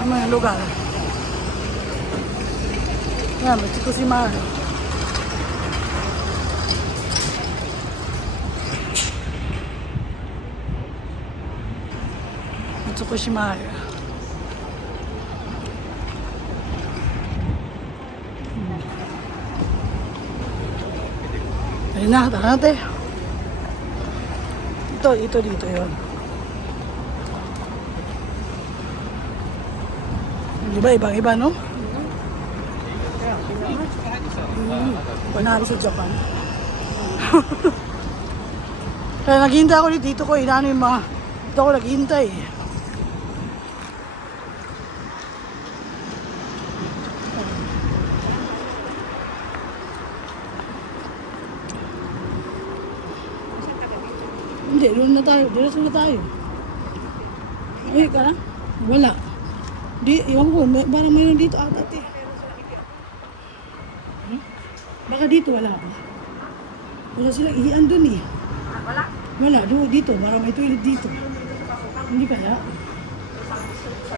Ang mga lugar. Yan, Mitsukushima. Mitsukushima. Ayun na, tara natin. Ito dito yun. Di ba, ibang-iba, no? Panalo sa Japan. Kaya naghihintay ako dito ko, inano yung mga, dito ako naghihintay. Hindi, doon na tayo. Diretso na tayo. Uy, ka na? Wala. Di, iwan ko. Parang mayroon dito ata. Baka dito wala pa. Wala silang ihian doon eh. Wala? Wala, dito. Parang may toilet dito. Hindi kaya?